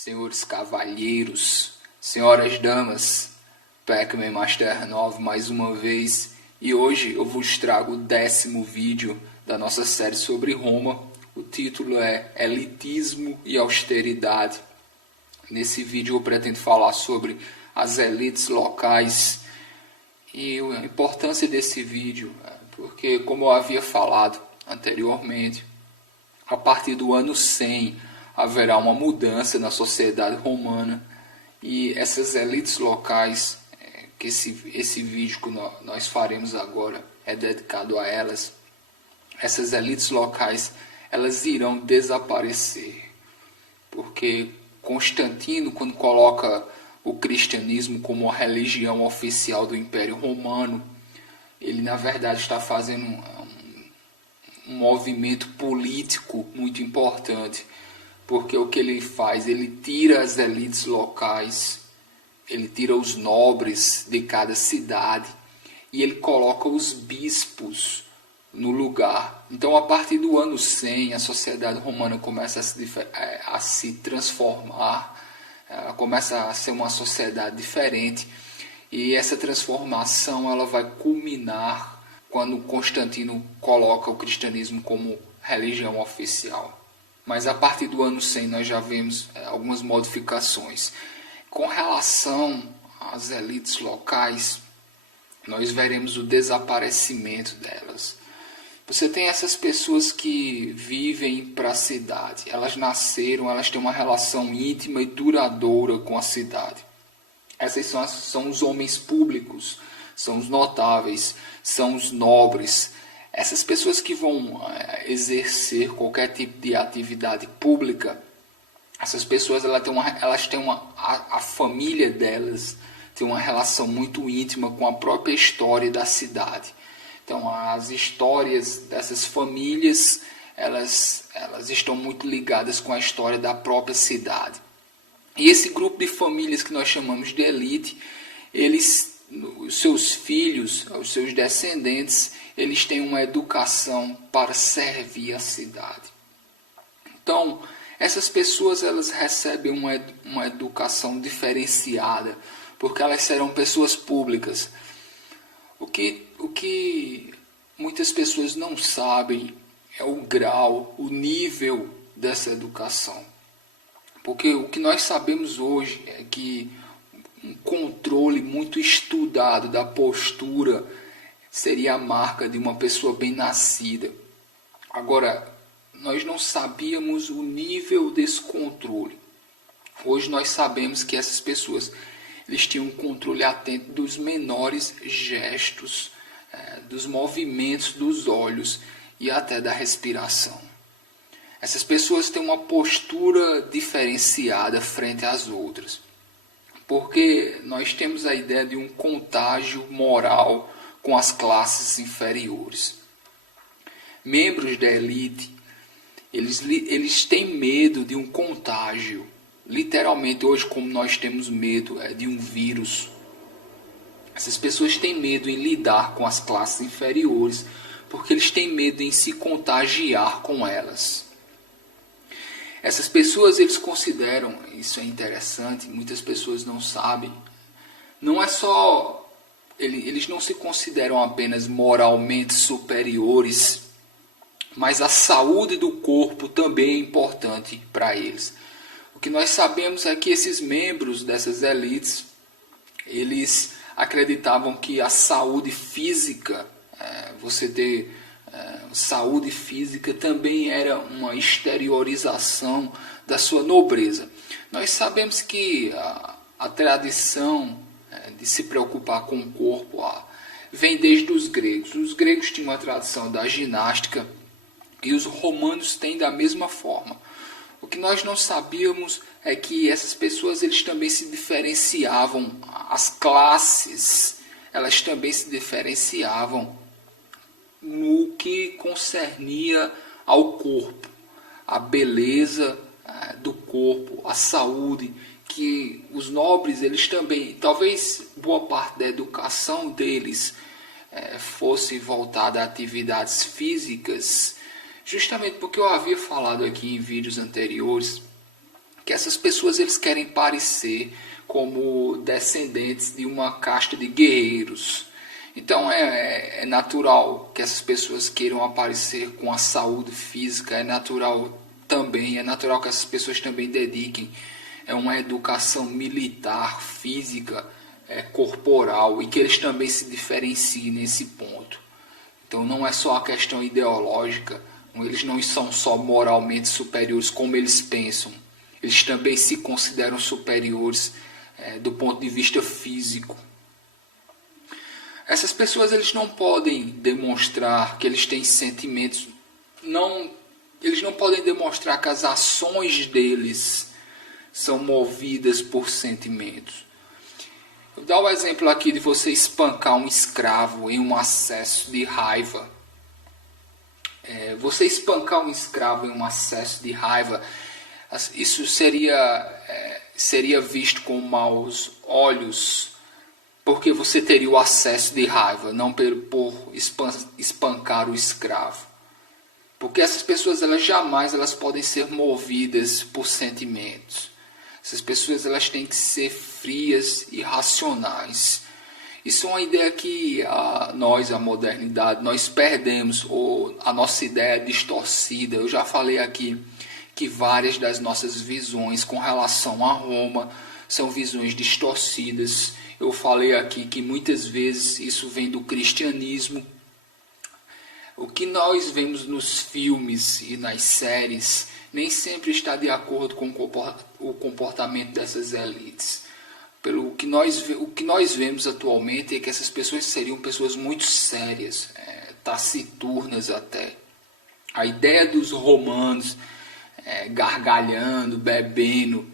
Senhores cavalheiros, senhoras damas, Pac-Man Master 9 mais uma vez, e hoje eu vos trago o 10º vídeo da nossa série sobre Roma. O título é Elitismo e Austeridade. Nesse vídeo eu pretendo falar sobre as elites locais e a importância desse vídeo, porque como eu havia falado anteriormente, a partir do ano 100 haverá uma mudança na sociedade romana e essas elites locais, que esse vídeo que nós faremos agora é dedicado a elas, essas elites locais elas irão desaparecer, porque Constantino, quando coloca o cristianismo como a religião oficial do Império Romano, ele na verdade está fazendo um movimento político muito importante, porque o que ele faz, ele tira as elites locais, ele tira os nobres de cada cidade e ele coloca os bispos no lugar. Então, a partir do ano 100, a sociedade romana começa a se transformar, começa a ser uma sociedade diferente, e essa transformação ela vai culminar quando Constantino coloca o cristianismo como religião oficial. Mas a partir do ano 100 nós já vemos algumas modificações. Com relação às elites locais, nós veremos o desaparecimento delas. Você tem essas pessoas que vivem para a cidade. Elas nasceram, elas têm uma relação íntima e duradoura com a cidade. Essas são os homens públicos, são os notáveis, são os nobres. Essas pessoas que vão exercer qualquer tipo de atividade pública, essas pessoas a família delas tem uma relação muito íntima com a própria história da cidade. Então, as histórias dessas famílias, elas estão muito ligadas com a história da própria cidade. E esse grupo de famílias que nós chamamos de elite, os seus filhos, os seus descendentes, eles têm uma educação para servir a cidade. Então, essas pessoas elas recebem uma educação diferenciada, porque elas serão pessoas públicas. O que muitas pessoas não sabem é o grau, o nível dessa educação. Porque o que nós sabemos hoje é que um controle muito estudado da postura seria a marca de uma pessoa bem nascida. Agora, nós não sabíamos o nível desse controle. Hoje nós sabemos que essas pessoas eles tinham um controle atento dos menores gestos, dos movimentos dos olhos e até da respiração. Essas pessoas têm uma postura diferenciada frente às outras, porque nós temos a ideia de um contágio moral com as classes inferiores. Membros da elite, eles têm medo de um contágio. Literalmente, hoje, como nós temos medo de um vírus, essas pessoas têm medo em lidar com as classes inferiores, porque eles têm medo em se contagiar com elas. Essas pessoas, eles consideram, isso é interessante, muitas pessoas não sabem, não é só, eles não se consideram apenas moralmente superiores, mas a saúde do corpo também é importante para eles. O que nós sabemos é que esses membros dessas elites, eles acreditavam que a saúde física, você ter saúde física também era uma exteriorização da sua nobreza. Nós sabemos que a tradição de se preocupar com o corpo vem desde os gregos. Os gregos tinham a tradição da ginástica e os romanos têm da mesma forma. O que nós não sabíamos é que essas pessoas eles também se diferenciavam, as classes elas também se diferenciavam no que concernia ao corpo, a beleza do corpo, a saúde, que os nobres eles também, talvez boa parte da educação deles fosse voltada a atividades físicas, justamente porque eu havia falado aqui em vídeos anteriores que essas pessoas eles querem parecer como descendentes de uma casta de guerreiros. Então é natural que essas pessoas queiram aparecer com a saúde física, é natural que essas pessoas também dediquem uma educação militar, física, corporal, e que eles também se diferenciem nesse ponto. Então não é só a questão ideológica, eles não são só moralmente superiores como eles pensam, eles também se consideram superiores do ponto de vista físico. Essas pessoas eles não podem demonstrar que eles têm sentimentos, eles não podem demonstrar que as ações deles são movidas por sentimentos. Eu vou dar o exemplo aqui de você espancar um escravo em um acesso de raiva. Você espancar um escravo em um acesso de raiva, isso seria visto com maus olhos, porque você teria o acesso de raiva, não por espancar o escravo. Porque essas pessoas jamais podem ser movidas por sentimentos. Essas pessoas elas têm que ser frias e racionais. Isso é uma ideia que a modernidade, nós perdemos, ou a nossa ideia é distorcida. Eu já falei aqui que várias das nossas visões com relação a Roma são visões distorcidas. Eu falei aqui que muitas vezes isso vem do cristianismo. O que nós vemos nos filmes e nas séries nem sempre está de acordo com o comportamento dessas elites. O que nós vemos atualmente é que essas pessoas seriam pessoas muito sérias, taciturnas até. A ideia dos romanos gargalhando, bebendo,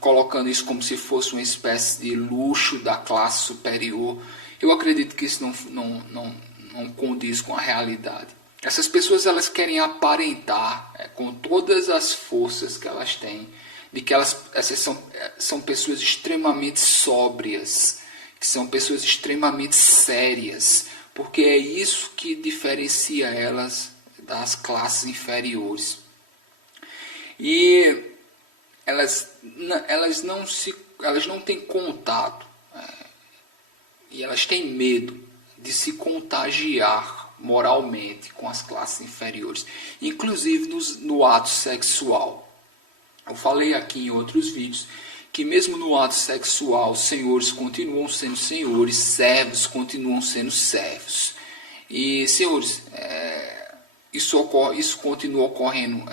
colocando isso como se fosse uma espécie de luxo da classe superior, eu acredito que isso não condiz com a realidade. Essas pessoas elas querem aparentar com todas as forças que elas têm de que essas são pessoas extremamente sóbrias, que são pessoas extremamente sérias, porque é isso que diferencia elas das classes inferiores. E elas não têm contato, e elas têm medo de se contagiar moralmente com as classes inferiores, inclusive no ato sexual. Eu falei aqui em outros vídeos que mesmo no ato sexual, senhores continuam sendo senhores, servos continuam sendo servos. E, senhores, isso continua ocorrendo.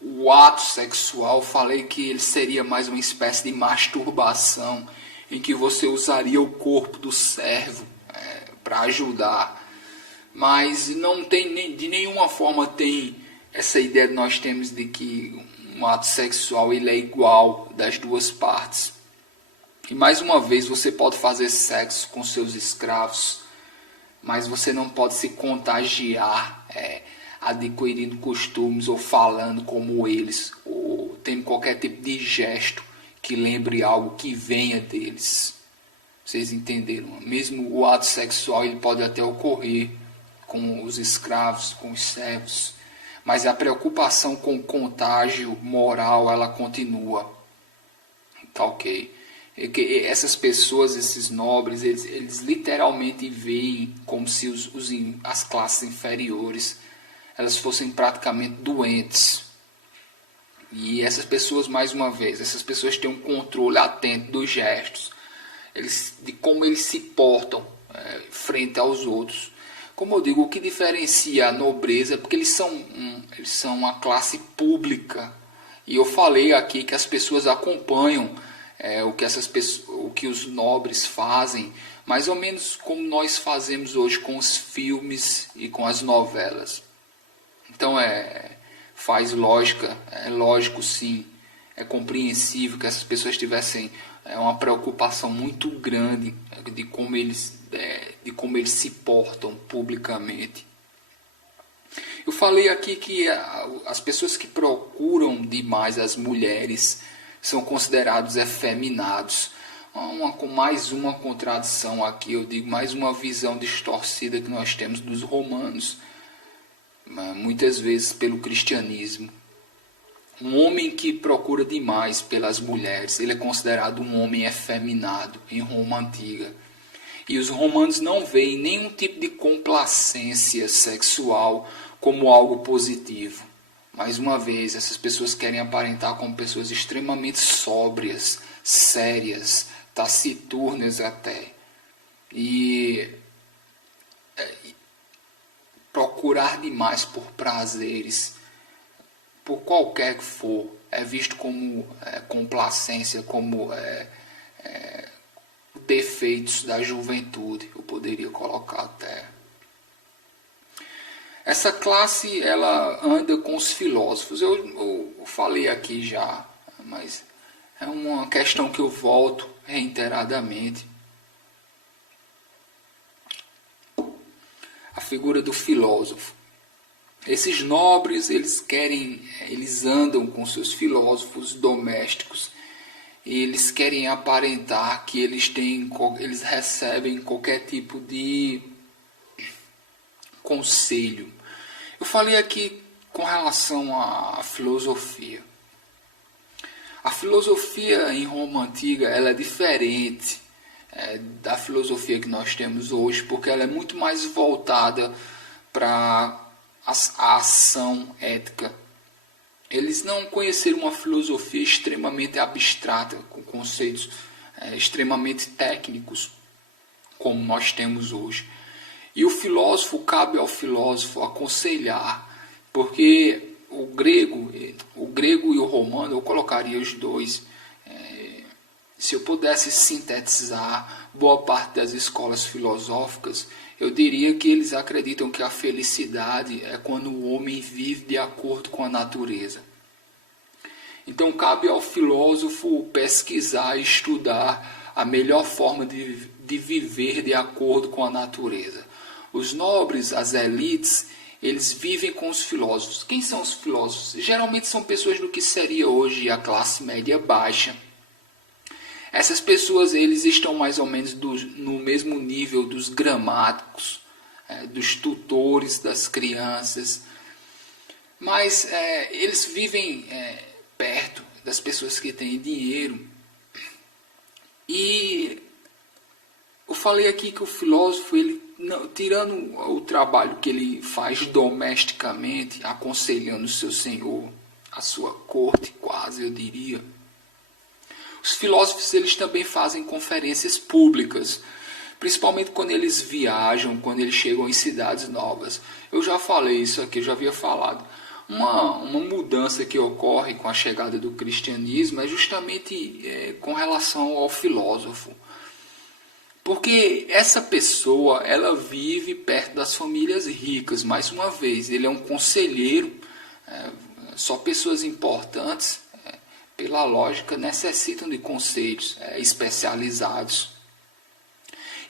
O ato sexual, falei que ele seria mais uma espécie de masturbação, em que você usaria o corpo do servo para ajudar. Mas não tem, de nenhuma forma tem essa ideia que nós temos de que um ato sexual ele é igual das duas partes. E mais uma vez, você pode fazer sexo com seus escravos, mas você não pode se contagiar adquirindo costumes ou falando como eles, ou tendo qualquer tipo de gesto que lembre algo que venha deles. Vocês entenderam? Mesmo o ato sexual ele pode até ocorrer com os escravos, com os servos, mas a preocupação com o contágio moral ela continua. Tá ok? Essas pessoas, esses nobres, eles literalmente veem como se as classes inferiores elas fossem praticamente doentes. E essas pessoas, mais uma vez, essas pessoas têm um controle atento dos gestos, de como eles se portam frente aos outros. Como eu digo, o que diferencia a nobreza é porque eles são uma classe pública. E eu falei aqui que as pessoas acompanham o que os nobres fazem, mais ou menos como nós fazemos hoje com os filmes e com as novelas. Então faz lógica, é lógico sim, é compreensível que essas pessoas tivessem uma preocupação muito grande de como eles se portam publicamente. Eu falei aqui que as pessoas que procuram demais as mulheres são considerados efeminados. Mais uma contradição aqui, eu digo, mais uma visão distorcida que nós temos dos romanos, muitas vezes pelo cristianismo. Um homem que procura demais pelas mulheres, ele é considerado um homem efeminado em Roma antiga. E os romanos não veem nenhum tipo de complacência sexual como algo positivo. Mais uma vez, essas pessoas querem aparentar como pessoas extremamente sóbrias, sérias, taciturnas até. E procurar demais por prazeres, por qualquer que for, é visto como complacência, como defeitos da juventude, eu poderia colocar até. Essa classe, ela anda com os filósofos. Eu falei aqui já, mas é uma questão que eu volto reiteradamente. A figura do filósofo. Esses nobres, eles andam com seus filósofos domésticos. E eles querem aparentar que eles recebem qualquer tipo de conselho. Eu falei aqui com relação à filosofia. A filosofia em Roma antiga, ela é diferente da filosofia que nós temos hoje, porque ela é muito mais voltada para a ação ética. Eles não conheceram uma filosofia extremamente abstrata, com conceitos extremamente técnicos, como nós temos hoje. E o filósofo, cabe ao filósofo aconselhar, porque o grego e o romano, eu colocaria os dois. Se eu pudesse sintetizar boa parte das escolas filosóficas, eu diria que eles acreditam que a felicidade é quando o homem vive de acordo com a natureza. Então cabe ao filósofo pesquisar e estudar a melhor forma de viver de acordo com a natureza. Os nobres, as elites, eles vivem com os filósofos. Quem são os filósofos? Geralmente são pessoas do que seria hoje a classe média baixa. Essas pessoas, eles estão mais ou menos no mesmo nível dos gramáticos, dos tutores das crianças. Mas eles vivem perto das pessoas que têm dinheiro. E eu falei aqui que o filósofo, tirando o trabalho que ele faz domesticamente, aconselhando o seu senhor, a sua corte quase, eu diria, os filósofos, eles também fazem conferências públicas, principalmente quando eles viajam, quando eles chegam em cidades novas. Eu já falei isso aqui, eu já havia falado. Uma mudança que ocorre com a chegada do cristianismo é justamente com relação ao filósofo. Porque essa pessoa, ela vive perto das famílias ricas. Mais uma vez, ele é um conselheiro. Só pessoas importantes, pela lógica, necessitam de conselhos especializados.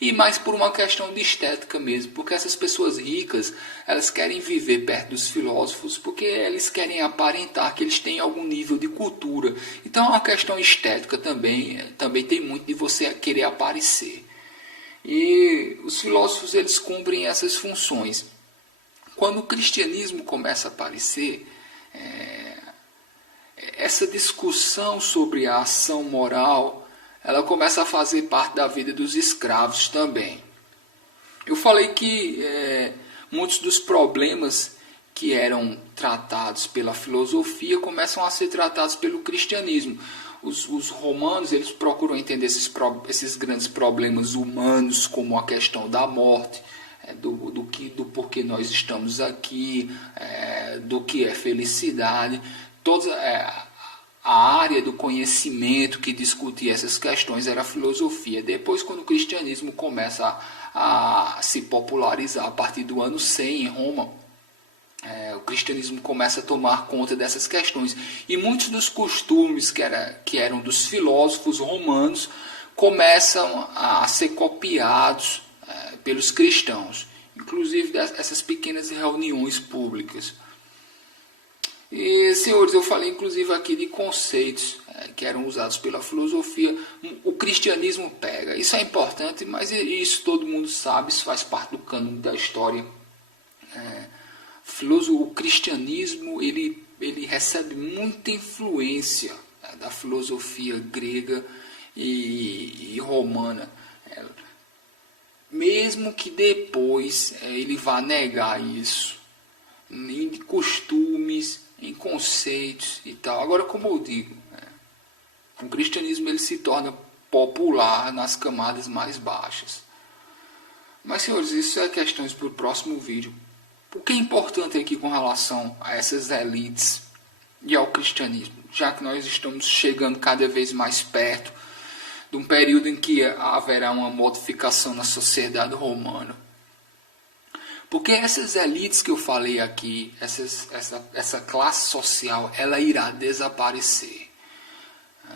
E mais por uma questão de estética mesmo. Porque essas pessoas ricas, elas querem viver perto dos filósofos. Porque eles querem aparentar que eles têm algum nível de cultura. Então, é uma questão estética também tem muito de você querer aparecer. E os filósofos, eles cumprem essas funções. Quando o cristianismo começa a aparecer, essa discussão sobre a ação moral, ela começa a fazer parte da vida dos escravos também. Eu falei que muitos dos problemas que eram tratados pela filosofia começam a ser tratados pelo cristianismo. Os romanos, eles procuram entender esses grandes problemas humanos, como a questão da morte, do porquê nós estamos aqui, do que é felicidade. Toda a área do conhecimento que discutia essas questões era a filosofia. Depois, quando o cristianismo começa a se popularizar a partir do ano 100 em Roma, o cristianismo começa a tomar conta dessas questões. E muitos dos costumes que eram dos filósofos romanos começam a ser copiados pelos cristãos. Inclusive essas pequenas reuniões públicas. E, senhores, eu falei inclusive aqui de conceitos que eram usados pela filosofia. O cristianismo pega. Isso é importante, mas isso todo mundo sabe, isso faz parte do cânone da história. O cristianismo, ele ele recebe muita influência da filosofia grega e romana. Mesmo que depois ele vá negar isso, em costumes, em conceitos e tal. Agora, como eu digo, o cristianismo ele se torna popular nas camadas mais baixas. Mas, senhores, isso é questões para o próximo vídeo. O que é importante aqui com relação a essas elites e ao cristianismo, já que nós estamos chegando cada vez mais perto de um período em que haverá uma modificação na sociedade romana. Porque essas elites que eu falei aqui, essa classe social, ela irá desaparecer.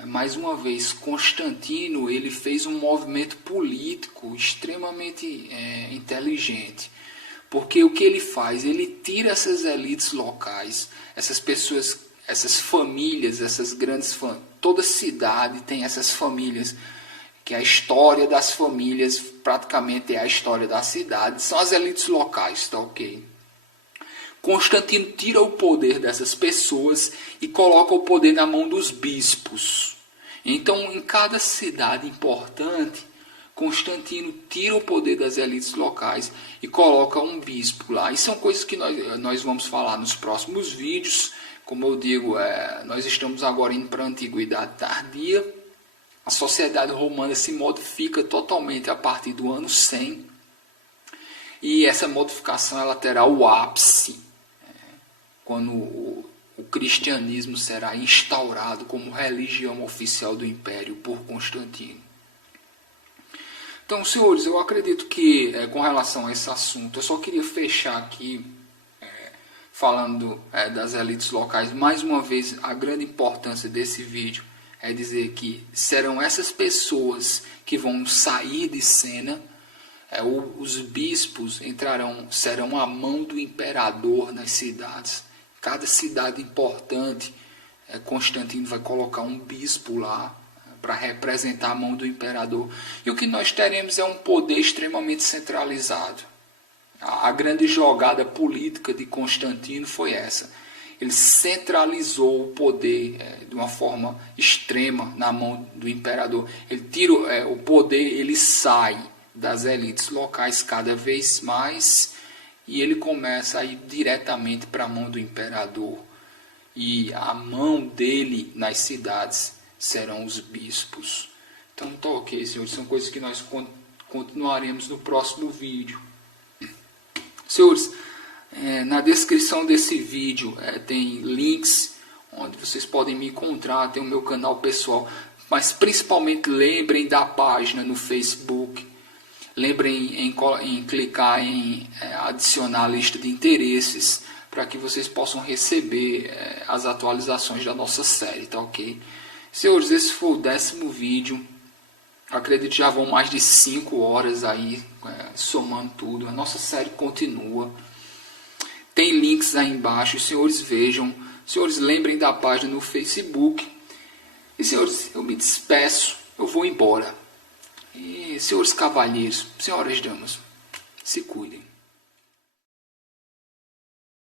Mais uma vez, Constantino ele fez um movimento político extremamente inteligente. Porque o que ele faz? Ele tira essas elites locais, essas pessoas, essas famílias, essas grandes famílias. Toda cidade tem essas famílias, que a história das famílias praticamente é a história da cidade. São as elites locais, tá ok? Constantino tira o poder dessas pessoas e coloca o poder na mão dos bispos. Então, em cada cidade importante, Constantino tira o poder das elites locais e coloca um bispo lá. E são coisas que nós vamos falar nos próximos vídeos. Como eu digo, nós estamos agora indo para a Antiguidade Tardia. A sociedade romana se modifica totalmente a partir do ano 100. E essa modificação ela terá o ápice quando o cristianismo será instaurado como religião oficial do Império por Constantino. Então, senhores, eu acredito que com relação a esse assunto, eu só queria fechar aqui falando das elites locais. Mais uma vez, a grande importância desse vídeo é dizer que serão essas pessoas que vão sair de cena. Os bispos serão a mão do imperador nas cidades. Cada cidade importante, Constantino vai colocar um bispo lá para representar a mão do imperador. E o que nós teremos é um poder extremamente centralizado. A grande jogada política de Constantino foi essa. Ele centralizou o poder de uma forma extrema na mão do imperador. Ele tira o poder, ele sai das elites locais cada vez mais e ele começa a ir diretamente para a mão do imperador. E a mão dele nas cidades serão os bispos. Então tá ok, senhores, são coisas que nós continuaremos no próximo vídeo. Senhores, na descrição desse vídeo tem links onde vocês podem me encontrar, tem o meu canal pessoal, mas principalmente lembrem da página no Facebook, lembrem em clicar em adicionar a lista de interesses, para que vocês possam receber as atualizações da nossa série, tá ok? Senhores, esse foi o 10º vídeo. Acredito que já vão mais de 5 horas aí, somando tudo. A nossa série continua. Tem links aí embaixo, os senhores vejam. Senhores, lembrem da página no Facebook. E senhores, eu me despeço, eu vou embora. E senhores cavalheiros, senhoras damas, se cuidem.